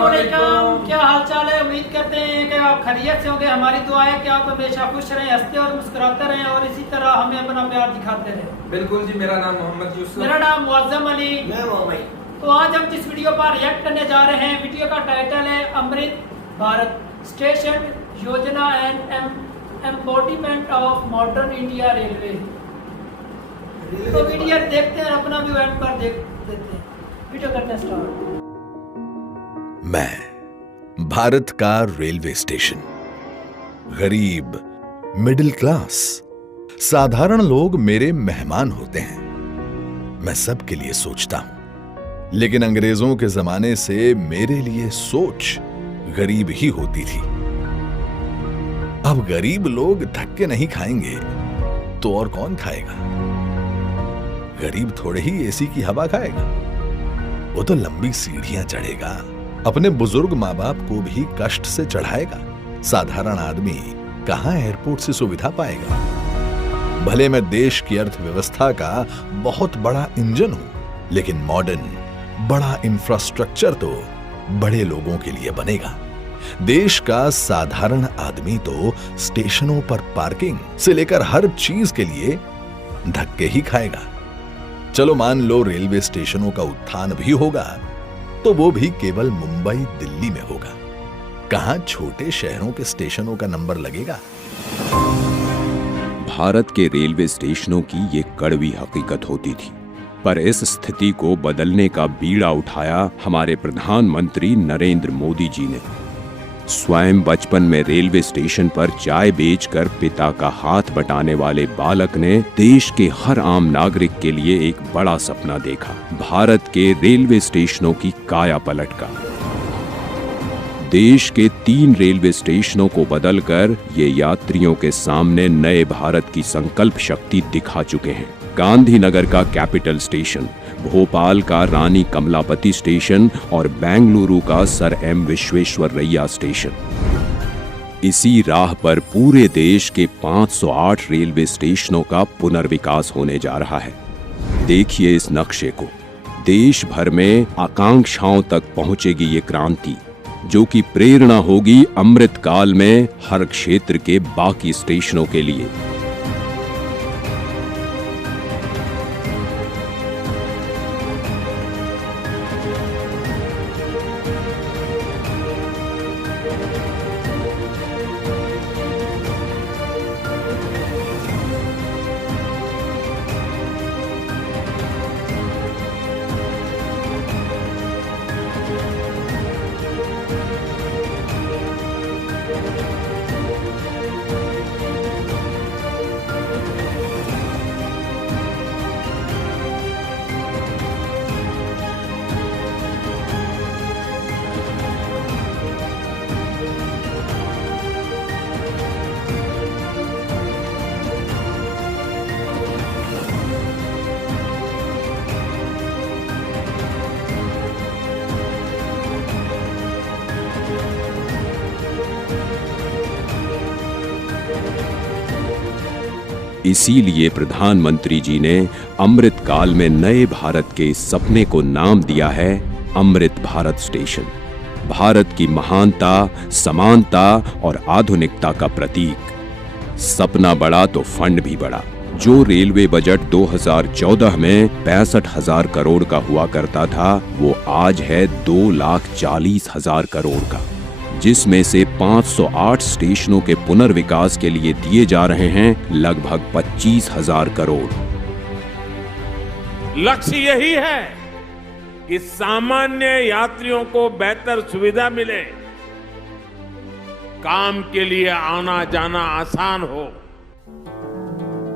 अस्सलामुअलैकुम। क्या हाल चाल है? उम्मीद करते हैं कि आप खैरियत से होंगे। हमारी दुआ है कि आप हमेशा खुश रहें, हंसते और मुस्कुराते रहें और इसी तरह हमें अपना प्यार दिखाते रहें। बिल्कुल जी। मेरा नाम मोहम्मद यूसुफ। मेरा नाम मुअज़्ज़म अली। मैं मोहम्मद। तो आज हम जिस वीडियो पर रिएक्ट करने जा रहे हैं, वीडियो का टाइटल है अमृत भारत स्टेशन योजना and embodiment of modern India railway. तो वीडियो देखते हैं, अपना भी एंड पर देख देते हैं। वीडियो करते हैं स्टार्ट। मैं भारत का रेलवे स्टेशन, गरीब, मिडिल क्लास, साधारण लोग मेरे मेहमान होते हैं। मैं सबके लिए सोचता हूं, लेकिन अंग्रेजों के जमाने से मेरे लिए सोच गरीब ही होती थी। अब गरीब लोग धक्के नहीं खाएंगे तो और कौन खाएगा? गरीब थोड़े ही एसी की हवा खाएगा, वो तो लंबी सीढ़ियां चढ़ेगा, अपने बुजुर्ग माँ बाप को भी कष्ट से चढ़ाएगा। साधारण आदमी कहां एयरपोर्ट से सुविधा पाएगा? भले मैं देश की अर्थव्यवस्था का बहुत बड़ा इंजन हूं, लेकिन मॉडर्न बड़ा इंफ्रास्ट्रक्चर तो बड़े लोगों के लिए बनेगा। देश का साधारण आदमी तो स्टेशनों पर पार्किंग से लेकर हर चीज के लिए धक्के ही खाएगा। चलो मान लो रेलवे स्टेशनों का उत्थान भी होगा, तो वो भी केवल मुंबई दिल्ली में होगा। कहां छोटे शहरों के स्टेशनों का नंबर लगेगा? भारत के रेलवे स्टेशनों की ये कड़वी हकीकत होती थी, पर इस स्थिति को बदलने का बीड़ा उठाया हमारे प्रधानमंत्री नरेंद्र मोदी जी ने। स्वयं बचपन में रेलवे स्टेशन पर चाय बेचकर पिता का हाथ बटाने वाले बालक ने देश के हर आम नागरिक के लिए एक बड़ा सपना देखा, भारत के रेलवे स्टेशनों की काया पलट का। देश के 3 रेलवे स्टेशनों को बदलकर ये यात्रियों के सामने नए भारत की संकल्प शक्ति दिखा चुके हैं। गांधीनगर का कैपिटल स्टेशन, भोपाल का रानी कमलापति स्टेशन और बेंगलुरु का सर एम विश्वेश्वरैया स्टेशन। इसी राह पर पूरे देश के 508 रेलवे स्टेशनों का पुनर्विकास होने जा रहा है। देखिए इस नक्शे को। देश भर में आकांक्षाओं तक पहुंचेगी ये क्रांति, जो कि प्रेरणा होगी अमृत काल में हर क्षेत्र के बाकी स्टेशनों के लिए। इसीलिए प्रधानमंत्री जी ने अमृत काल में नए भारत के इस सपने को नाम दिया है अमृत भारत स्टेशन। भारत की महानता, समानता और आधुनिकता का प्रतीक। सपना बड़ा तो फंड भी बड़ा। जो रेलवे बजट 2014 में 65,000 करोड़ का हुआ करता था, वो आज है 2,40,000 करोड़ का, जिसमें से 508 स्टेशनों के पुनर्विकास के लिए दिए जा रहे हैं लगभग 25,000 करोड़। लक्ष्य यही है कि सामान्य यात्रियों को बेहतर सुविधा मिले, काम के लिए आना जाना आसान हो।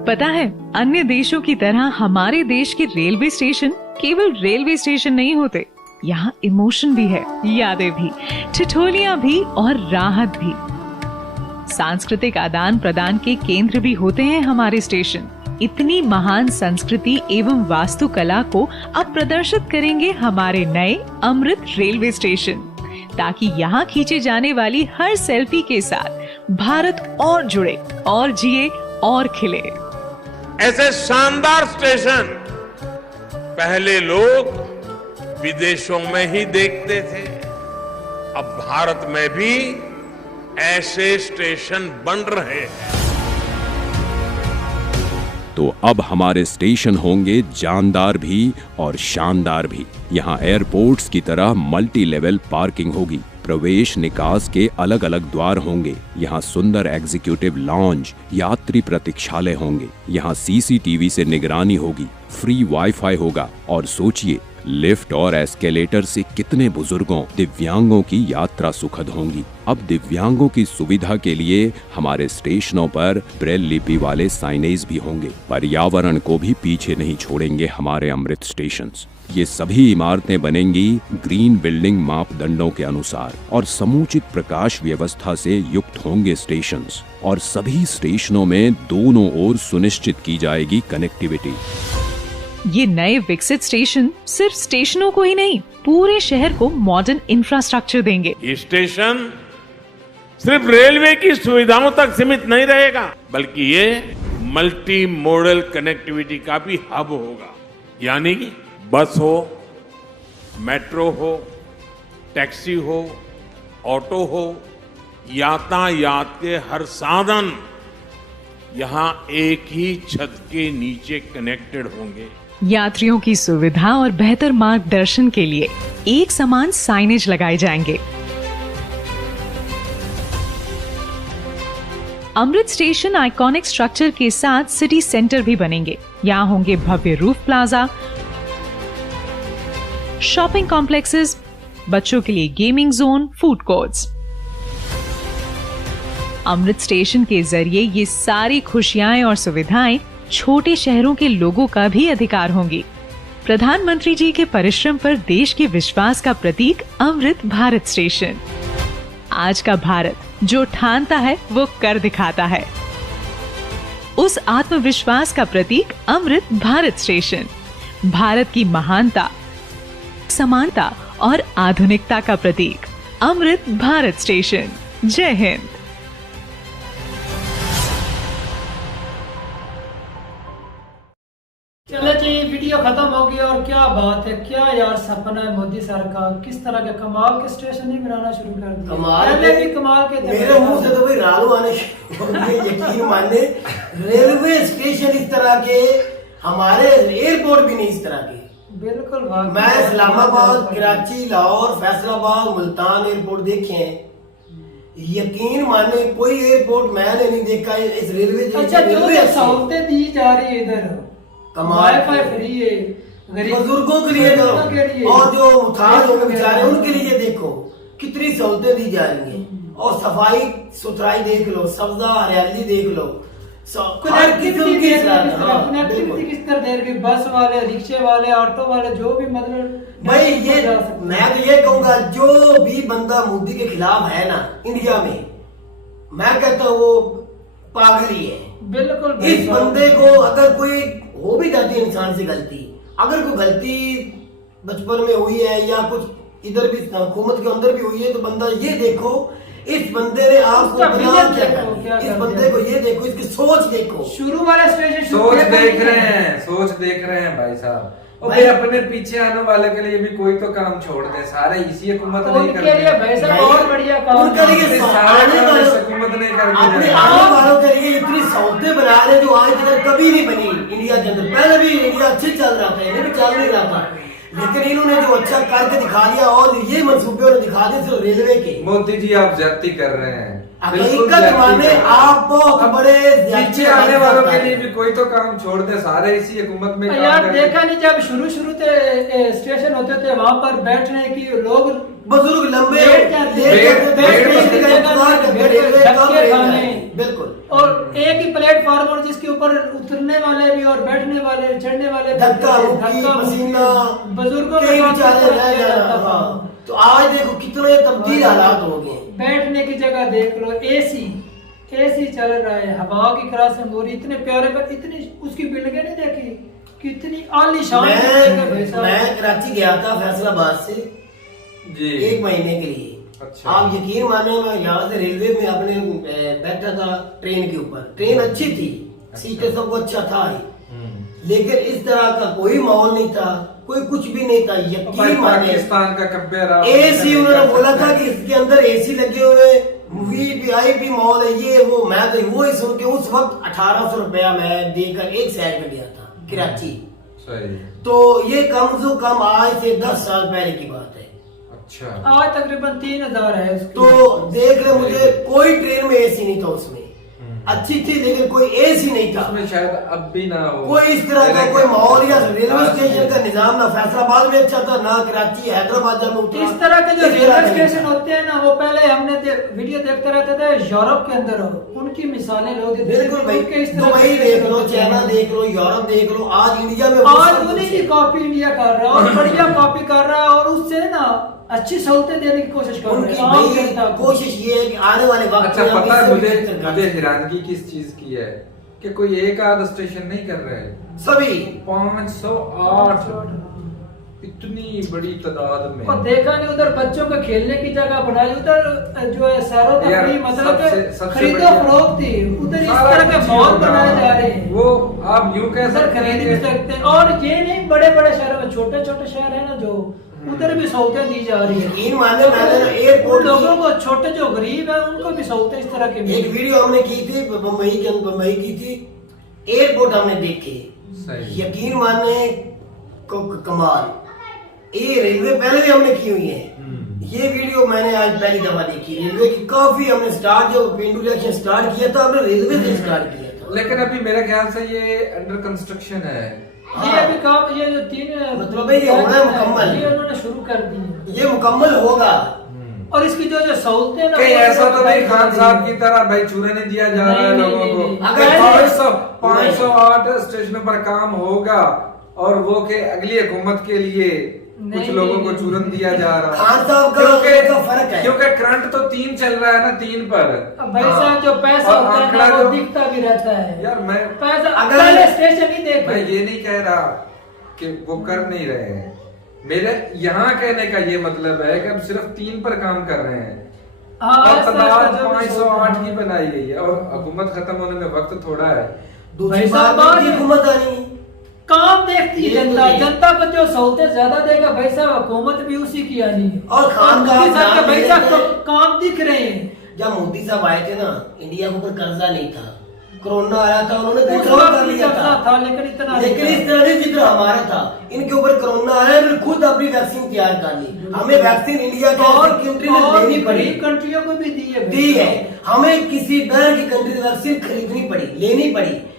पता है, अन्य देशों की तरह हमारे देश के रेलवे स्टेशन केवल रेलवे स्टेशन नहीं होते। यहाँ इमोशन भी है, यादें भी, ठिठोलियां भी और राहत भी। सांस्कृतिक आदान प्रदान के केंद्र भी होते हैं हमारे स्टेशन। इतनी महान संस्कृति एवं वास्तुकला को अब प्रदर्शित करेंगे हमारे नए अमृत रेलवे स्टेशन, ताकि यहाँ खींचे जाने वाली हर सेल्फी के साथ भारत और जुड़े और जिए और खिले। ऐसे शानदार स्टेशन पहले लोग विदेशों में ही देखते थे, अब भारत में भी ऐसे स्टेशन बन रहे हैं। तो अब हमारे स्टेशन होंगे जानदार भी और शानदार भी। यहाँ एयरपोर्ट्स की तरह मल्टी लेवल पार्किंग होगी, प्रवेश निकास के अलग अलग द्वार होंगे। यहाँ सुंदर एग्जीक्यूटिव लॉन्ज, यात्री प्रतीक्षालय होंगे। यहाँ सीसीटीवी से निगरानी होगी, फ्री वाईफाई होगा। और सोचिए, लिफ्ट और एस्केलेटर से कितने बुजुर्गों, दिव्यांगों की यात्रा सुखद होंगी। अब दिव्यांगों की सुविधा के लिए हमारे स्टेशनों पर ब्रेल लिपि वाले साइनेज भी होंगे। पर्यावरण को भी पीछे नहीं छोड़ेंगे हमारे अमृत स्टेशंस। ये सभी इमारतें बनेंगी ग्रीन बिल्डिंग मापदंडों के अनुसार और समुचित प्रकाश व्यवस्था से युक्त होंगे स्टेशंस। और सभी स्टेशनों में दोनों ओर सुनिश्चित की जाएगी कनेक्टिविटी। ये नए विकसित स्टेशन सिर्फ स्टेशनों को ही नहीं, पूरे शहर को मॉडर्न इंफ्रास्ट्रक्चर देंगे। ये स्टेशन सिर्फ रेलवे की सुविधाओं तक सीमित नहीं रहेगा, बल्कि ये मल्टी मॉडल कनेक्टिविटी का भी हब होगा। यानी बस हो, मेट्रो हो, टैक्सी हो, ऑटो हो, यातायात के हर साधन यहाँ एक ही छत के नीचे कनेक्टेड होंगे। यात्रियों की सुविधा और बेहतर मार्गदर्शन के लिए एक समान साइनेज लगाए जाएंगे। अमृत स्टेशन आइकॉनिक स्ट्रक्चर के साथ सिटी सेंटर भी बनेंगे। यहाँ होंगे भव्य रूफ प्लाजा, शॉपिंग कॉम्प्लेक्सेस, बच्चों के लिए गेमिंग जोन, फूड कोर्ट्स। अमृत स्टेशन के जरिए ये सारी खुशियां और सुविधाएं छोटे शहरों के लोगों का भी अधिकार होंगी। प्रधानमंत्री जी के परिश्रम पर देश के विश्वास का प्रतीक अमृत भारत स्टेशन। आज का भारत जो ठानता है वो कर दिखाता है। उस आत्मविश्वास का प्रतीक अमृत भारत स्टेशन। भारत की महानता, समानता और आधुनिकता का प्रतीक अमृत भारत स्टेशन। जय हिंद। चले जी, वीडियो खत्म हो गई। और क्या बात है, क्या यार सपना है मोदी सर का। किस तरह के कमाल के स्टेशन ही बनाना शुरू कर दिए। पहले भी कमाल के थे। मेरे मुंह से तो भाई रालू आने यकीन माने, रेलवे स्टेशन इस तरह के, हमारे एयरपोर्ट भी नहीं इस तरह के। बिल्कुल। मैं इस्लामाबाद, कराची, लाहौर, फैसलाबाद, मुल्तान एयरपोर्ट देखे हैं। यकीन माने कोई एयरपोर्ट मैंने नहीं देखा इस रेलवे। अच्छा, जो सहूलतें दी जा रही है इधर, वाईफाई फ्री है बुजुर्गों के लिए तो, और जो मुथाज होंगे बेचारे उनके लिए देखो कितनी सहूलतें दी जा रही हैं। और सफाई सुथराई देख लो, सब्जा हरियाली देख लो, कनेक्टिविटी किस तरह दे रही। बस वाले, रिक्शे वाले, ऑटो वाले, जो भी मतलब भाई ये मैं तो ये कहूंगा, जो भी बंदा मोदी के खिलाफ है ना इंडिया में, मैं कहता हूँ वो पागल ही है। बिल्कुल। इस बंदे को अगर कोई हो भी जाती है इंसान से गलती, अगर कोई गलती बचपन में हुई है या कुछ इधर भी हुकूमत के अंदर भी हुई है, तो बंदा ये देखो इस बंदे ने आपको बना क्या करना। इस बंदे को ये देखो, इसकी सोच देखो। शुरू वाला स्टेशन सोच देख रहे हैं भाई साहब। और फिर अपने पीछे आने वाले के लिए भी कोई तो काम छोड़ दे, सारे इसी हुकूमत नहीं कर उनके लिए भाई साहब बहुत बढ़िया काम। उनके लिए सारे हुकूमत नहीं कर अपने आने वालों के लिए इतनी सहूलतें बना रहे जो आज तक कभी नहीं बनी इंडिया के अंदर। पहले भी इंडिया अच्छे चल रहा था, इन्हें भी चल नहीं रहा था, लेकिन इन्होंने जो अच्छा करके दिखा दिया। और ये मंसूबे उन्होंने दिखा दिए सिर्फ रेलवे के। मोदी जी आप ज्यादती कर रहे हैं, हकीकत माने आप बहुत बड़े पीछे आने वालों के लिए भी कोई तो काम छोड़ दे, सारे इसी हुकूमत में यार। देखा नहीं, जब शुरू से स्टेशन होते थे वहाँ पर बैठने की लोग बुजुर्ग लंबे बिल्कुल। और एक ही प्लेटफॉर्म और जिसके ऊपर उतरने वाले भी और बैठने वाले, चढ़ने वाले, पसीना, बुजुर्गों के बेचारे रह जाना। तो आज देखो कितने तब्दील हालात हो गए। बैठने की जगह देख लो, एसी चल रहा है, हवा की क्रॉसिंग हो रही। इतने प्यारे पर इतनी उसकी बिल्डिंगें नहीं देखी, कितनी आलीशान। मैं कराची गया था फैसलाबाद से जी 1 महीने के लिए। अच्छा। आप यकीन माने, मैं यहाँ से रेलवे में अपने बैठा था ट्रेन के ऊपर। ट्रेन अच्छी थी, सीटें सब अच्छा था ही, लेकिन इस तरह का कोई माहौल नहीं था, कोई कुछ भी नहीं था। भाई यकीन माने पाकिस्तान का कब्बे रहा एसी उन्होंने बोला था कि इसके अंदर एसी लगे हुए, वीवीआईपी मॉल है, ये वो। मैं तो वो ही सुन के उस वक्त 1800 रुपया मैं देकर एक साइड में गया था कराची। सही। तो ये कम से कम आज से 10 साल पहले की बात है। अच्छा। आज तकरीबन 3000 है उसकी। तो देख ले, मुझे कोई ट्रेन में एसी नहीं था उसमें, अच्छी थी लेकिन कोई एसी नहीं था उसमें, शायद अब भी ना हो कोई इस तरह का कोई माहौल या रेलवे स्टेशन का निजाम ना फैसलाबाद में अच्छा था, ना कराची हैदराबाद जब उतरा। इस तरह के जो इस तरह रेलवे का स्टेशन नहीं था। होते हैं ना, वो पहले हमने वीडियो देखते रहते थे यूरोप के अंदर हो, उनकी मिसालें लोग देते थे। बिल्कुल भाई, उनके इस तरह दुबई के देख लो, स्टेशन चाइना होते हैं। देख लो, यूरोप देख लो, आज इंडिया में वो आज सब उन्हीं कुछ की है। कॉपी इंडिया कर रहा है और बढ़िया कॉपी कर रहा है, और उससे ना अच्छी सहूलतें देने की कोशिश कर उनकी रहे हैं आम भाई जनता को। कोशिश ये है कि आने वाले वक्त अच्छा, में हम पता है इससे भी मुझे बेहतर कर मुझे सकें। हैरानगी किस चीज की है कि कोई एक आध स्टेशन नहीं कर रहे, सभी 508 इतनी बड़ी तादाद में। और देखा नहीं उधर बच्चों को खेलने की जगह बनाई, उधर जो है सैरो यार, तफरीह मतलब सबसे खरीदो बढ़िया- फरोख्त थी, उधर इस सारा तरह के कुछ मॉल होगा। बनाए जा रहे हैं। वो आप यूं कह उधर सकते खरीद हैं भी कि- सकते हैं, और ये नहीं बड़े बड़े शहरों में, छोटे छोटे शहर है ना जो, उधर भी सहूलतें दी जा रही है। यकीन माने, मैंने ना एयरपोर्ट उन लोगों को, छोटे जो गरीब है उनको भी सहूलतें इस तरह की एक मिली। वीडियो हमने की थी मुंबई के अंदर, मुंबई की थी, एयरपोर्ट हमने देखे, सही। यकीन माने कमाल। ये रेलवे पहले भी हमने की हुई है, ये वीडियो मैंने आज पहली दफा देखी। रेलवे की काफी हमने स्टार्ट, जो पेंडू इलेक्शन स्टार्ट किया था हमने रेलवे से स्टार्ट किया था। लेकिन अभी मेरे ख्याल से ये अंडर कंस्ट्रक्शन है। ये अभी काम, ये जो 3 मतलब है ये हो रहा है मुकम्मल। ये उन्होंने शुरू कर दी है। ये मुकम्मल होगा। और इसकी जो जो सहूलतें ना, कहीं वो ऐसा तो नहीं बताई खान जा साहब रही की तरह भाई चूरे नहीं दिया जा रहा है नहीं, लोगों नहीं, को। नहीं। अगर अगर 508 स्टेशनों पर काम होगा और वो के अगली हुकूमत के लिए कुछ नहीं, लोगों नहीं, को नहीं, चूरन दिया जा रहा है। खान साहब का फर्क है, क्योंकि करंट तो 3 चल रहा है ना, 3 पर। अब भाई साहब जो पैसा और होता है आंकड़ा ना, वो जो- दिखता भी रहता है यार मैं पैसा। अगर- पहले स्टेशन ही मैं देखे, ये नहीं कह रहा कि वो कर नहीं रहे हैं, मेरे यहाँ कहने का ये मतलब है कि अब सिर्फ 3 पर काम कर रहे हैं हाँ, और ऐसा- तादाद ऐसा जो भी 508 सोचते की हैं। बनाई गई है और हुकूमत खत्म होने में वक्त थोड़ा है। दूसरी भाई साहब, बात बात की है। हुकूमत आनी है। काम देखती है ये तो जनता, नहीं। जनता को जो सहूलतें ज्यादा देगा भाई साहब, हुकूमत भी उसी की आनी है। और खान का मोदी साहब के नाम भाई ये साहब है- को काम दिख रहे हैं। जब मोदी साहब आए थे ना, इंडिया के ऊपर कर्जा नहीं था, कोरोना आया था, उन्होंने उस कंट्रोल वक्त कर भी लिया कर्जा था। था, लेकिन इतना लेकिन नहीं इस तरह नहीं जितना हमारा था। इनके ऊपर कोरोना आया, इन्होंने खुद अपनी वैक्सीन तैयार कर ली। हमें वैक्सीन इंडिया था। के और कंट्री ने और लेनी पड़ी, गरीब कंट्रियों को भी दी है भाई दी है। साहब। हमें किसी बाहर की कंट्री की वैक्सीन खरीदनी पड़ी, लेनी पड़ी।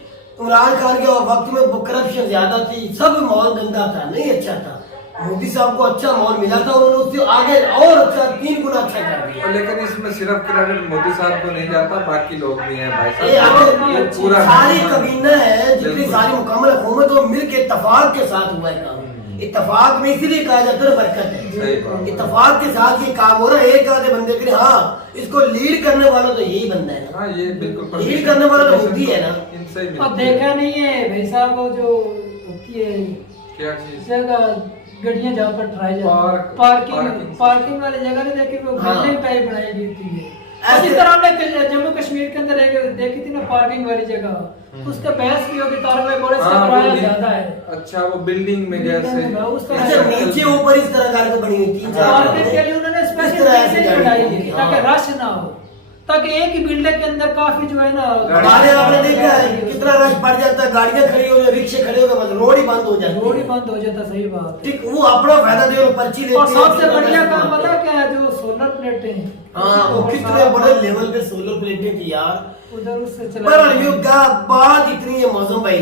इमरान खान के वक्त में करप्शन ज्यादा थी, सब माहौल गंदा था, नहीं अच्छा था। मोदी साहब को अच्छा माहौल मिला था, उन्होंने उससे आगे और अच्छा 3 गुना अच्छा कर दिया। लेकिन इसमें सिर्फ क्रेडिट मोदी साहब को नहीं जाता, बाकी लोग भी हैं भाई ये साहब। आगे ये पूरा सारी कबीना है, जितनी बिल्कुल। सारी मुकम्मल हुकूमत वो मिल के इत्तेफाक के साथ हुआ है काम। इत्तेफाक में इसीलिए कहा जाता है बरकत सही है। बात। इत्तेफाक के साथ ये काम हो रहा है। एक आधे बंदे के लिए, हाँ, इसको लीड करने वाला तो यही बंदा है ना। हाँ, ये बिल्कुल लीड करने वाला तो मोदी है ना। इनसे ही और मिलती है। देखा नहीं है भाई साहब, वो जो होती है क्या चीज? जगह, गड्डियां जहाँ पर ट्राई पार्क- पार्किंग पार्किंग वाली जगह नहीं देखी, वो हाँ। बिल्डिंग टाइप बनाई गई थी है। ऐसे- इस तरह हमने जम्मू कश्मीर के अंदर एक देखी थी ना पार्किंग वाली जगह, उसका बहस की होगी, तारवे बोले इसका हाँ, किराया वो ज्यादा है। अच्छा, वो बिल्डिंग में जैसे उस तरह अच्छा, से नीचे ऊपर इस तरह कार को बनी हुई 3-4 मार्केट के लिए उन्होंने इस स्पेशल तरह ऐसे बिल्डिंग गाड़ी बनाई होगी, है ताकि हाँ। रश ना हो, ताकि एक ही बिल्डिंग के अंदर काफी जो है ना, हमारे आपने देखा है कितना रश पड़ जाता है, गाड़ियां खड़ी हो, रिक्शे खड़े हो गए, रोड ही बंद हो जाती रोड ही है। बंद हो जाता, सही बात है। ठीक, वो अपना फायदा दे, वो पर्ची लेते और हैं, सबसे जितना बढ़िया पैसा काम कमाते पता हैं। क्या है, जो सोलर प्लेटें, हाँ, वो कितने बड़े लेवल पे सोलर प्लेटें थी यार। उधर उससे पर यो क्या बात इतनी है मौसम भाई,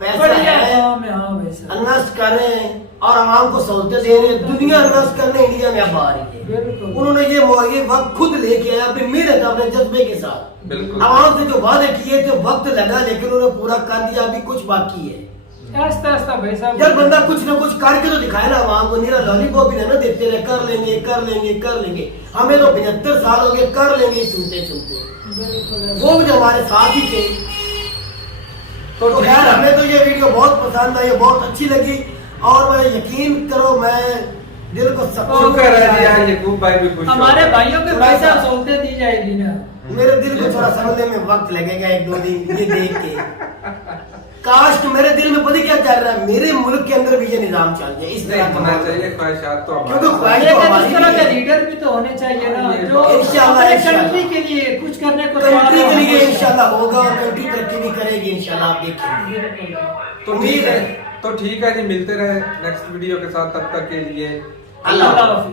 पैसा बढ़िया है, काम है। हाँ भाई साहब, इन्वेस्ट कर रहे हैं और आवाम को सहूलतें दे रहे हैं। दुनिया इन्वेस्ट करने इंडिया में अब आ रही है। बिल्कुल। उन्होंने ये वक्त खुद लेके आया, अपनी मेहनत, अपने जज्बे के साथ। बिल्कुल। आवाम से जो वादे किए थे, वक्त लगा, लेकिन उन्होंने पूरा कर दिया। अभी कुछ बाकी है आस्ता आस्ता भाई साहब, यार, बंदा कुछ ना कुछ करके तो दिखाए ना आवाम को। निरा लॉलीपॉप ही ना देते रहे, कर लेंगे कर लेंगे कर लेंगे। हमें तो 75 साल हो गए कर लेंगे सुनते सुनते। बिल्कुल। वो भी जो हमारे साथ ही थे। तो खैर, हमें तो ये वीडियो बहुत पसंद आई, बहुत अच्छी लगी। और मैं यकीन करो, मैं दिल को शुक्र है जी, आज यकूब भाई भी खुश हो हमारे गए। भाइयों के भाई साहब सहूलतें दी जाएगी ना। मेरे दिल को थोड़ा समझने में वक्त लगेगा, 1-2 दिन ये देख के। काश मेरे दिल में पता क्या चल रहा है, मेरे मुल्क के अंदर भी ये निजाम चल जाए, इस नहीं तरह होना चाहिए, ख्वाहिशात तो हमारी क्योंकि ख्वाहिश तो लेकिन हमारी इस तरह भी के है। लीडर भी तो होने चाहिए ना, ये जो इंशाल्लाह, अपने इंशाल्लाह। कंट्री के लिए कुछ करने को तैयार कंट्री के हो लिए हमेशा। इंशाल्लाह होगा और कंट्री तरक्की भी करेगी इंशाल्लाह, आप देखेंगे। तो ठीक है, तो ठीक है जी, मिलते रहे नेक्स्ट वीडियो के साथ, तब तक के लिए अल्लाह अल्लाह हाफिज़।